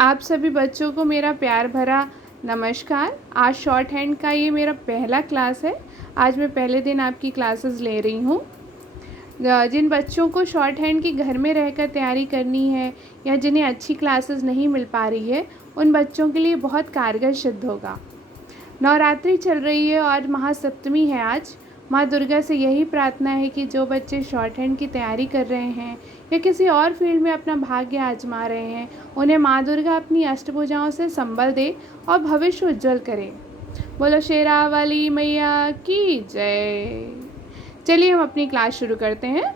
आप सभी बच्चों को मेरा प्यार भरा नमस्कार। आज शॉर्ट हैंड का ये मेरा पहला क्लास है। आज मैं पहले दिन आपकी क्लासेस ले रही हूँ। जिन बच्चों को शॉर्ट हैंड की घर में रहकर तैयारी करनी है या जिन्हें अच्छी क्लासेस नहीं मिल पा रही है, उन बच्चों के लिए बहुत कारगर सिद्ध होगा। नवरात्रि चल रही है और महासप्तमी है आज। माँ दुर्गा से यही प्रार्थना है कि जो बच्चे शॉर्ट हैंड की तैयारी कर रहे हैं या किसी और फील्ड में अपना भाग्य आजमा रहे हैं, उन्हें माँ दुर्गा अपनी अष्टभुजाओं से संबल दे और भविष्य उज्जवल करे। बोलो शेरावाली मैया की जय। चलिए हम अपनी क्लास शुरू करते हैं।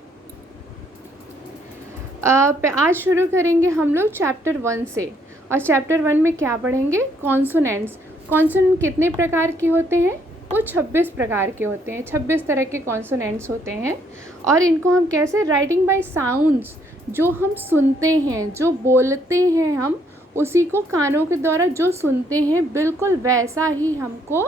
आज शुरू करेंगे हम लोग चैप्टर 1 से। और चैप्टर 1 में क्या पढ़ेंगे? कॉन्सोनेंट्स। कॉन्सोनेंट कितने प्रकार के होते हैं? वो 26 प्रकार के होते हैं। 26 तरह के कॉन्सोनेंट्स होते हैं और इनको हम कैसे राइटिंग बाय साउंड्स, जो हम सुनते हैं, जो बोलते हैं हम, उसी को कानों के द्वारा जो सुनते हैं बिल्कुल वैसा ही हमको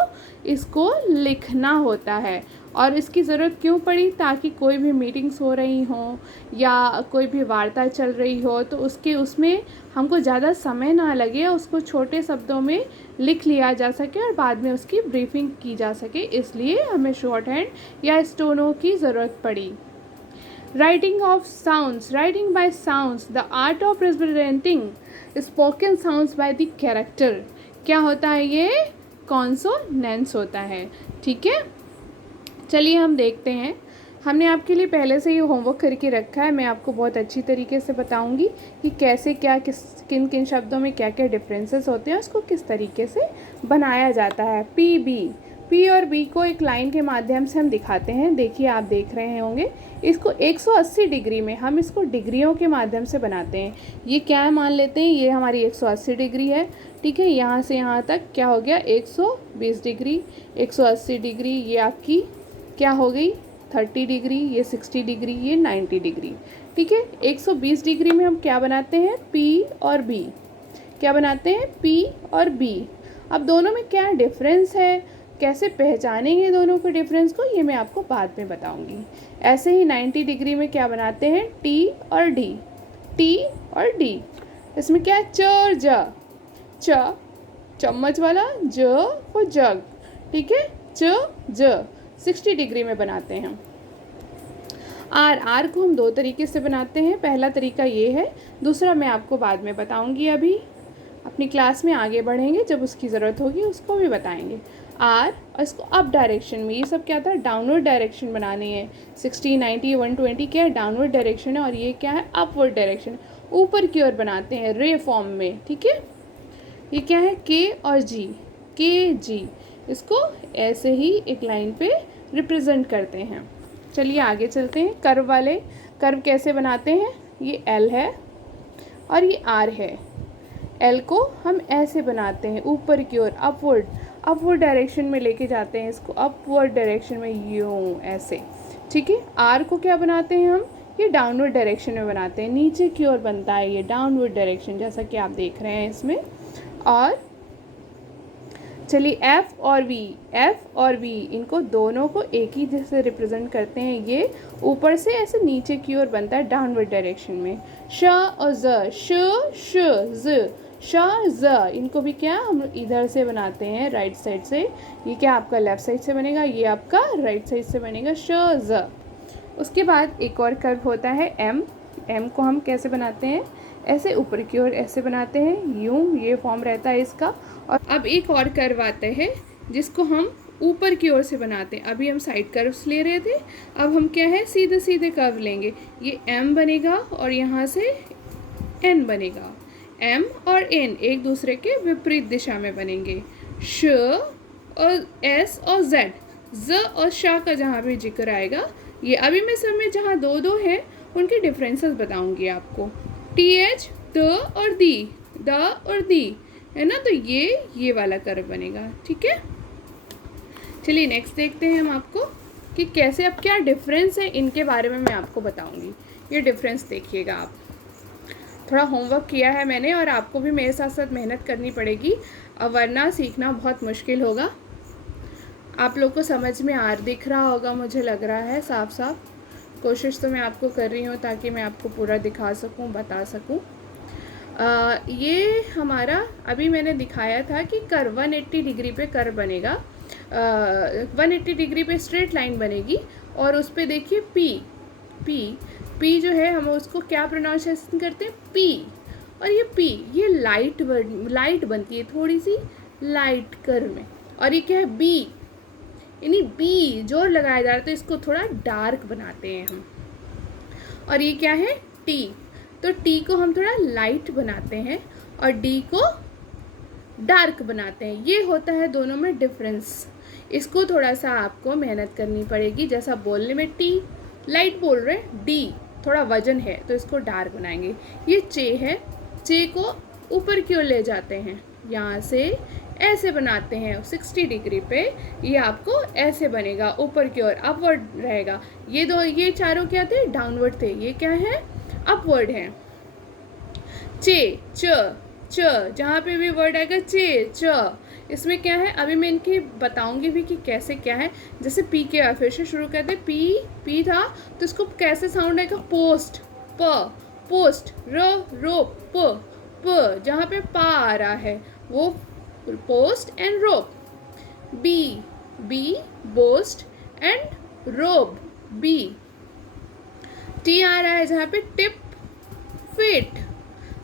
इसको लिखना होता है। और इसकी ज़रूरत क्यों पड़ी? ताकि कोई भी मीटिंग्स हो रही हो या कोई भी वार्ता चल रही हो तो उसमें हमको ज़्यादा समय ना लगे, उसको छोटे शब्दों में लिख लिया जा सके और बाद में उसकी ब्रीफिंग की जा सके, इसलिए हमें शॉर्ट हैंड या स्टोनो की ज़रूरत पड़ी। Writing of sounds. Writing by sounds, the art of representing spoken sounds by the character. क्या होता है ये? कॉन्सोनेंट्स होता है। ठीक है, चलिए हम देखते हैं। हमने आपके लिए पहले से ही होमवर्क करके रखा है। मैं आपको बहुत अच्छी तरीके से बताऊंगी कि कैसे क्या किन किन शब्दों में क्या क्या डिफरेंसेस होते हैं, उसको किस तरीके से बनाया जाता है। पी और बी को एक लाइन के माध्यम से हम दिखाते हैं। देखिए, आप देख रहे होंगे इसको 180 डिग्री में, हम इसको डिग्रियों के माध्यम से बनाते हैं। ये क्या है? मान लेते हैं ये हमारी 180 डिग्री है। ठीक है, यहाँ से यहाँ तक क्या हो गया? 120 डिग्री। 180 डिग्री ये आपकी क्या हो गई? 30 डिग्री। ये 60 डिग्री, ये 90 डिग्री। ठीक है, 120 डिग्री में हम क्या बनाते हैं? पी और बी। क्या बनाते हैं? पी और बी। अब दोनों में क्या डिफरेंस है, कैसे पहचानेंगे दोनों के डिफरेंस को, ये मैं आपको बाद में बताऊंगी। ऐसे ही 90 डिग्री में क्या बनाते हैं? टी और डी। टी और डी। इसमें क्या है? च और ज। च चम्मच वाला, ज और जग। ठीक है, च ज। 60 डिग्री में बनाते हैं। आर को हम दो तरीके से बनाते हैं। पहला तरीका ये है, दूसरा मैं आपको बाद में बताऊंगी। अभी अपनी क्लास में आगे बढ़ेंगे, जब उसकी ज़रूरत होगी उसको भी बताएंगे। आर, और इसको अप डायरेक्शन में, ये सब क्या था? डाउनवर्ड डायरेक्शन बनानी है। 60, 90, 120 क्या है? डाउनवर्ड डायरेक्शन है। और ये क्या है? अपवर्ड डायरेक्शन, ऊपर की ओर बनाते हैं रे फॉर्म में। ठीक है, ये क्या है? के और जी। के जी, इसको ऐसे ही एक लाइन पे रिप्रेजेंट करते हैं। चलिए आगे चलते हैं। कर्व वाले, कर्व कैसे बनाते हैं? ये एल है और ये आर है। एल को हम ऐसे बनाते हैं ऊपर की ओर, अपवर्ड डायरेक्शन में लेके जाते हैं इसको, अपवर्ड डायरेक्शन में, यूं ऐसे। ठीक है, आर को क्या बनाते हैं हम? ये डाउनवर्ड डायरेक्शन में बनाते हैं, नीचे की ओर बनता है ये डाउनवर्ड डायरेक्शन, जैसा कि आप देख रहे हैं इसमें। और चलिए एफ और वी इनको दोनों को एक ही जैसे रिप्रेजेंट करते हैं। ये ऊपर से ऐसे नीचे की ओर बनता है डाउनवर्ड डायरेक्शन में। श और ज, श ज, इनको भी क्या हम इधर से बनाते हैं, राइट साइड से। ये क्या आपका लेफ्ट साइड से बनेगा, ये आपका राइट साइड से बनेगा, श ज। उसके बाद एक और कर्व होता है एम को हम कैसे बनाते हैं? ऐसे ऊपर की ओर ऐसे बनाते हैं, यूं, ये फॉर्म रहता है इसका। और अब एक और कर्व आता है जिसको हम ऊपर की ओर से बनाते हैं। अभी हम साइड कर्व्स ले रहे थे, अब हम क्या है? सीधे सीधे कर्व लेंगे। ये एम बनेगा और यहाँ से एन बनेगा। एम और एन एक दूसरे के विपरीत दिशा में बनेंगे। श और एस और जेड, ज और शा का जहाँ भी जिक्र आएगा, ये अभी मैं सब में जहाँ दो दो हैं उनके डिफरेंसेस बताऊंगी आपको। टी एच, द और दी है ना, तो ये वाला कर्व बनेगा। ठीक है, चलिए नेक्स्ट देखते हैं हम आपको कि कैसे, अब क्या डिफरेंस है इनके बारे में मैं आपको बताऊंगी। ये डिफरेंस देखिएगा, आप थोड़ा होमवर्क किया है मैंने और आपको भी मेरे साथ साथ मेहनत करनी पड़ेगी, वरना सीखना बहुत मुश्किल होगा। आप लोग को समझ में दिख रहा होगा, मुझे लग रहा है साफ साफ। कोशिश तो मैं आपको कर रही हूँ ताकि मैं आपको पूरा दिखा सकूँ, बता सकूँ। ये हमारा अभी मैंने दिखाया था कि कर्व 180 डिग्री पे कर्व बनेगा, 180 डिग्री पे स्ट्रेट लाइन बनेगी और उस पर देखिए पी पी पी जो है हम उसको क्या प्रोनाउंसिएशन करते हैं, पी। और ये पी ये लाइट बनती है थोड़ी सी लाइट कर्व में। और ये क्या है, बी, यानी बी जोर लगाया जा रहा है तो इसको थोड़ा डार्क बनाते हैं हम। और ये क्या है, टी, तो टी को हम थोड़ा लाइट बनाते हैं और डी को डार्क बनाते हैं। ये होता है दोनों में डिफरेंस। इसको थोड़ा सा आपको मेहनत करनी पड़ेगी। जैसा बोलने में टी लाइट बोल रहे हैं, डी थोड़ा वजन है तो इसको डार्क बनाएंगे। ये चे है, चे को ऊपर की ओर ले जाते हैं, यहाँ से ऐसे बनाते हैं 60 डिग्री पे। ये आपको ऐसे बनेगा, ऊपर की ओर अपवर्ड रहेगा। ये चारों क्या थे, डाउनवर्ड थे, ये क्या है, अपवर्ड है। चे, च, जहाँ पे भी वर्ड आएगा चे, च, इसमें क्या है अभी मैं इनकी बताऊंगी भी कि कैसे क्या है। जैसे पी के फिर से शुरू करते, पी था तो इसको कैसे साउंड आएगा, पोस्ट, प, पोस्ट, रो, प, जहाँ पे पा आ रहा है वो post and rope. B, boast and robe, B. T आ रहा है जहाँ पे टिप, फिट,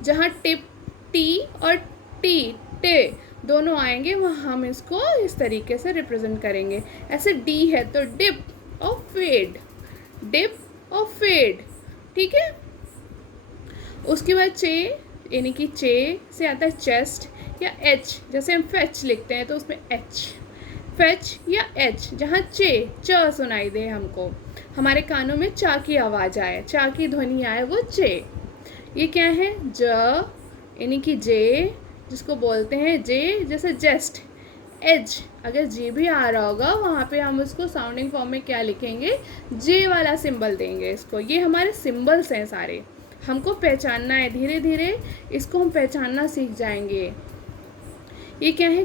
जहाँ टिप टी और टी टे दोनों आएंगे वहाँ हम इसको इस तरीके से रिप्रेजेंट करेंगे। ऐसे डी है तो डिप और फेड, डिप और फेड, ठीक है। उसके बाद चे, यानी कि चे से आता है चेस्ट या एच, जैसे हम फेच लिखते हैं तो उसमें एच, फेच या एच, जहाँ च सुनाई दे हमको, हमारे कानों में चा की आवाज़ आए, चा की ध्वनि आए, वो चे। ये क्या है, ज, यानी कि जे, जिसको बोलते हैं जे, जैसे जेस्ट, एज, अगर जे भी आ रहा होगा वहाँ पे हम उसको साउंडिंग फॉर्म में क्या लिखेंगे, जे वाला सिंबल देंगे इसको। ये हमारे सिंबल्स हैं सारे, हमको पहचानना है, धीरे धीरे इसको हम पहचानना सीख जाएंगे। ये क्या है,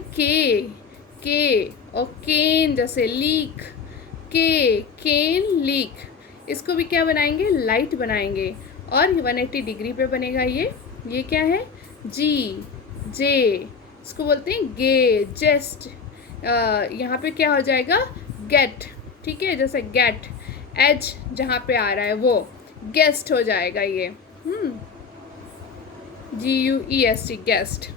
के और केन, जैसे लीक, केन, लीक, इसको भी क्या बनाएंगे, लाइट बनाएंगे और 180 डिग्री पे बनेगा। ये क्या है, जी, जे, इसको बोलते हैं गे, जेस्ट, यहाँ पे क्या हो जाएगा, गेट, ठीक है, जैसे गेट, एज जहाँ पे आ रहा है वो गेस्ट हो जाएगा। ये GUEST, गेस्ट।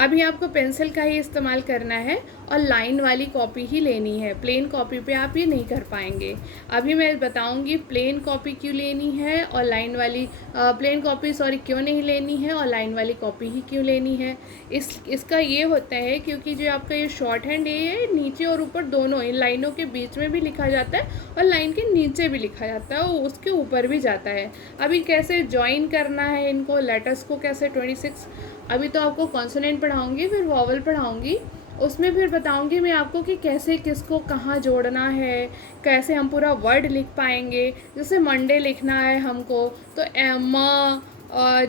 अभी आपको पेंसिल का ही इस्तेमाल करना है और लाइन वाली कॉपी ही लेनी है, प्लेन कॉपी पे आप ये नहीं कर पाएंगे। अभी मैं बताऊंगी प्लेन कॉपी क्यों लेनी है और लाइन वाली प्लेन कॉपी क्यों नहीं लेनी है और लाइन वाली कॉपी ही क्यों लेनी है। इसका ये होता है क्योंकि जो आपका ये शॉर्ट हैंड ये नीचे और ऊपर दोनों, इन लाइनों के बीच में भी लिखा जाता है और लाइन के नीचे भी लिखा जाता है और उसके ऊपर भी जाता है। अभी कैसे ज्वाइन करना है इनको, लेटर्स को कैसे 26, अभी तो आपको कॉन्सोनेंट पढ़ाऊंगी, फिर वॉवल पढ़ाऊंगी, उसमें फिर बताऊंगी मैं आपको कि कैसे किसको कहाँ जोड़ना है, कैसे हम पूरा वर्ड लिख पाएंगे। जैसे मंडे लिखना है हमको तो म,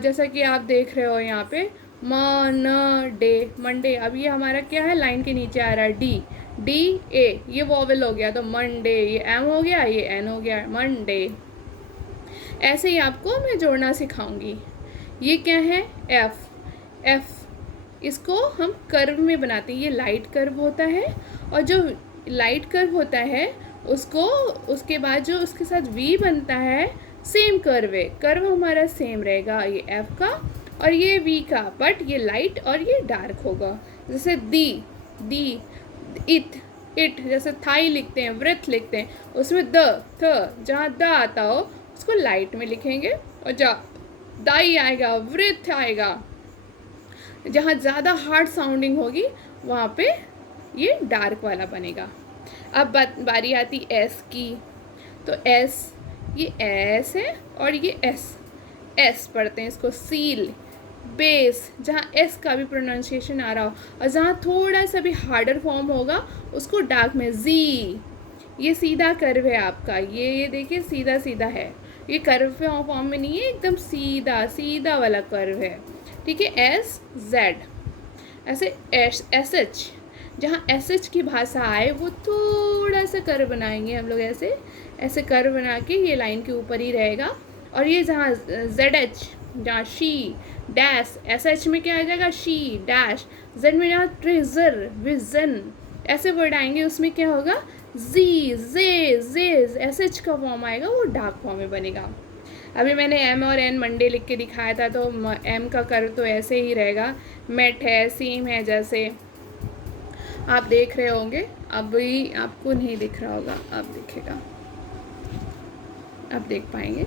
जैसा कि आप देख रहे हो यहाँ पे न मंडे। अब ये हमारा क्या है, लाइन के नीचे आ रहा है डी ए, ये वॉवल हो गया तो मंडे, ये एम हो गया, ये एन हो गया, मंडे। ऐसे ही आपको मैं जोड़ना सिखाऊंगी। ये क्या है, एफ, इसको हम कर्व में बनाते हैं। ये लाइट कर्व होता है और जो लाइट कर्व होता है उसको, उसके बाद जो उसके साथ वी बनता है सेम कर्व है, कर्व हमारा सेम रहेगा, ये एफ का और ये वी का, बट ये लाइट और ये डार्क होगा। जैसे दी, इट, जैसे थाई लिखते हैं, वृथ लिखते हैं, उसमें थ, जहाँ द आता हो उसको लाइट में लिखेंगे और दाई आएगा, वृथ आएगा, जहाँ ज़्यादा हार्ड साउंडिंग होगी वहाँ पे ये डार्क वाला बनेगा। अब बारी आती एस की, तो एस, ये एस है और ये एस पढ़ते हैं इसको, सील, बेस, जहाँ एस का भी प्रोनाउंसिएशन आ रहा हो और जहाँ थोड़ा सा भी हार्डर फॉर्म होगा उसको डार्क में जी। ये सीधा कर्व है आपका, ये देखिए सीधा सीधा है, ये कर्व फॉर्म में नहीं है, एकदम सीधा वाला कर्व है, ठीक है। एस जेड, ऐसे एस एच, जहाँ एस एच की भाषा आए वो थोड़ा सा कर्व बनाएंगे हम लोग, ऐसे कर्व बना के ये लाइन के ऊपर ही रहेगा। और ये जहाँ जेड एच, जहाँ शी डैश, एस एच में क्या आ जाएगा शी डैश, जेड में जहाँ ट्रेजर विजन, ऐसे वर्ड आएंगे उसमें क्या होगा जी जे जेज, एस एच का फॉर्म आएगा, वो डार्क फॉर्म में बनेगा। अभी मैंने एम और एन मंडे लिख के दिखाया था, तो एम का कर तो ऐसे ही रहेगा, मेट है, सीम है, जैसे आप देख रहे होंगे। अभी आपको नहीं दिख रहा होगा, अब दिखेगा, अब देख पाएंगे।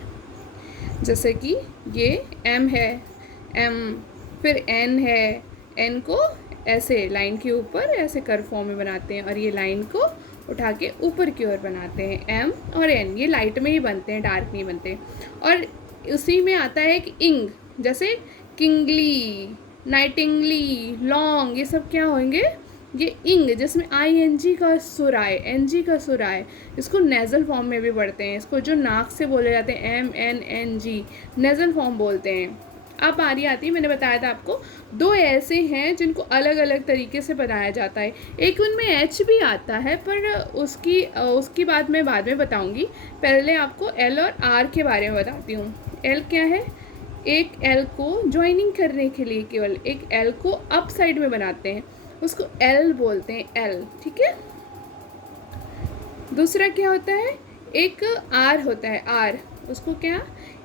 जैसे कि ये एम है, एम, फिर एन है, एन को ऐसे लाइन के ऊपर ऐसे कर्व फॉर्म में बनाते हैं, और ये लाइन को उठा के ऊपर की ओर बनाते हैं। एम और एन ये लाइट में ही बनते हैं, डार्क नहीं बनते। और उसी में आता है कि इंग, जैसे किंगली, नाइटिंगली, लॉन्ग, ये सब क्या होंगे, ये इंग जिसमें आई एन जी का सुर आए, एन जी का सुर आए, इसको नेज़ल फॉर्म में भी पढ़ते हैं। इसको जो नाक से बोले जाते हैं M N N G, nasal form बोलते हैं। अब बारी आती है, मैंने बताया था आपको दो ऐसे हैं जिनको अलग अलग तरीके से बनाया जाता है। एक उनमें एच भी आता है, पर उसकी बात मैं बाद में बताऊंगी। पहले आपको एल और आर के बारे में बताती हूँ। एल क्या है, एक एल को ज्वाइनिंग करने के लिए केवल एक एल को अप साइड में बनाते हैं, उसको एल बोलते हैं, एल, ठीक है। दूसरा क्या होता है, एक आर होता है, आर, उसको क्या,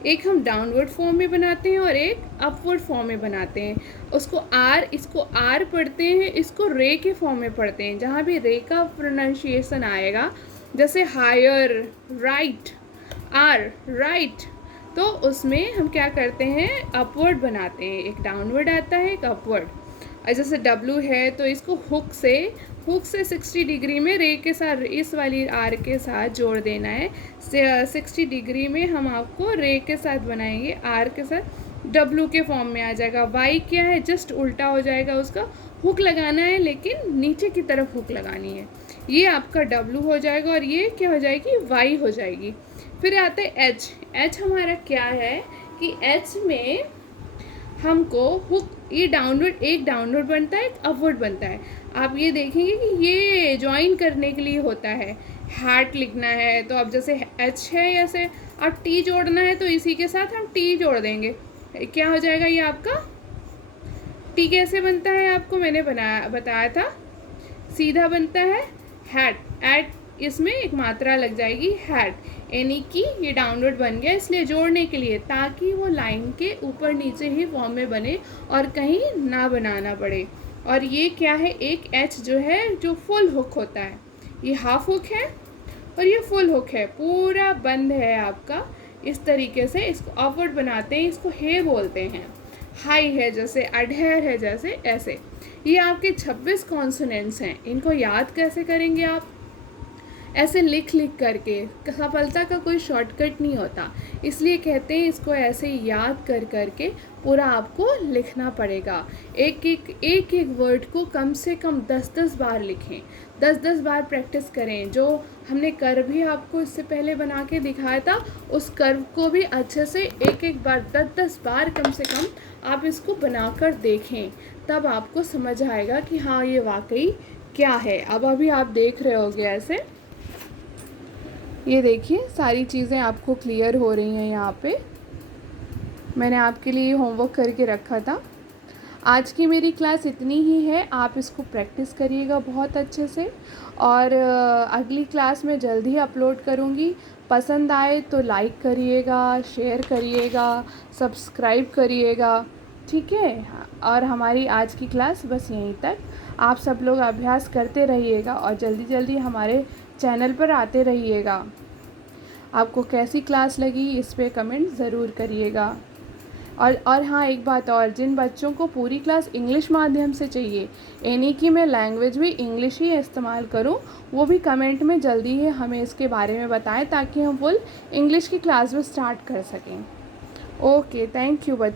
एक हम डाउनवर्ड फॉर्म में बनाते हैं और एक अपवर्ड फॉर्म में बनाते हैं। उसको आर, इसको आर पढ़ते हैं, इसको रे के फॉर्म में पढ़ते हैं। जहाँ भी रे का प्रोनाउंसिएशन आएगा, जैसे हायर, राइट, आर राइट, तो उसमें हम क्या करते हैं, अपवर्ड बनाते हैं। एक डाउनवर्ड आता है, एक अपवर्ड। जैसे डब्लू है तो इसको हुक से 60 डिग्री में रे के साथ, इस वाली आर के साथ जोड़ देना है। 60 डिग्री में हम आपको रे के साथ बनाएंगे, आर के साथ डब्लू के फॉर्म में आ जाएगा। वाई क्या है, जस्ट उल्टा हो जाएगा, उसका हुक लगाना है, लेकिन नीचे की तरफ हुक लगानी है। ये आपका डब्लू हो जाएगा और ये क्या हो जाएगी, वाई हो जाएगी। फिर आता है एच। एच हमारा क्या है कि एच में हमको हुक, ये डाउनवर्ड, एक डाउनवर्ड बनता है, एक अपवर्ड बनता है। आप ये देखेंगे कि ये ज्वाइन करने के लिए होता है। हार्ट लिखना है तो अब जैसे एच है, ऐसे अब टी जोड़ना है तो इसी के साथ हम टी जोड़ देंगे, क्या हो जाएगा ये आपका टी। कैसे बनता है आपको मैंने बताया था, सीधा बनता है हैट, एट, इसमें एक मात्रा लग जाएगी हैट, यानी कि ये डाउनवर्ड बन गया, इसलिए जोड़ने के लिए, ताकि वो लाइन के ऊपर नीचे ही फॉर्म में बने और कहीं ना बनाना पड़े। और ये क्या है, एक एच जो है जो फुल हुक होता है, ये हाफ हुक है और ये फुल हुक है, पूरा बंद है आपका। इस तरीके से इसको अपवर्ड बनाते हैं, इसको हे बोलते हैं। हाई है जैसे, अडहेर है जैसे, ऐसे। ये आपके 26 कॉन्सोनेंट्स हैं। इनको याद कैसे करेंगे आप, ऐसे लिख लिख करके। सफलता का कोई शॉर्टकट नहीं होता, इसलिए कहते हैं इसको ऐसे याद कर करके पूरा आपको लिखना पड़ेगा। एक एक वर्ड को कम से कम 10-10 बार लिखें, 10-10 बार प्रैक्टिस करें। जो हमने कर्व भी आपको इससे पहले बना के दिखाया था, उस कर्व को भी अच्छे से एक बार 10-10 बार कम से कम आप इसको बनाकर देखें, तब आपको समझ आएगा कि हाँ ये वाकई क्या है। अब अभी आप देख रहे होगे ऐसे, ये देखिए सारी चीज़ें आपको क्लियर हो रही हैं। यहाँ पे मैंने आपके लिए होमवर्क करके रखा था। आज की मेरी क्लास इतनी ही है, आप इसको प्रैक्टिस करिएगा बहुत अच्छे से, और अगली क्लास में जल्द ही अपलोड करूँगी। पसंद आए तो लाइक करिएगा, शेयर करिएगा, सब्सक्राइब करिएगा, ठीक है। और हमारी आज की क्लास बस यहीं तक। आप सब लोग अभ्यास करते रहिएगा और जल्दी जल्दी हमारे चैनल पर आते रहिएगा। आपको कैसी क्लास लगी इस पे कमेंट ज़रूर करिएगा। और हाँ, एक बात और, जिन बच्चों को पूरी क्लास इंग्लिश माध्यम से चाहिए, यानी कि मैं लैंग्वेज भी इंग्लिश ही इस्तेमाल करूं, वो भी कमेंट में जल्दी ही हमें इसके बारे में बताएं, ताकि हम फुल इंग्लिश की क्लास भी स्टार्ट कर सकें। ओके, थैंक यू बच्चों।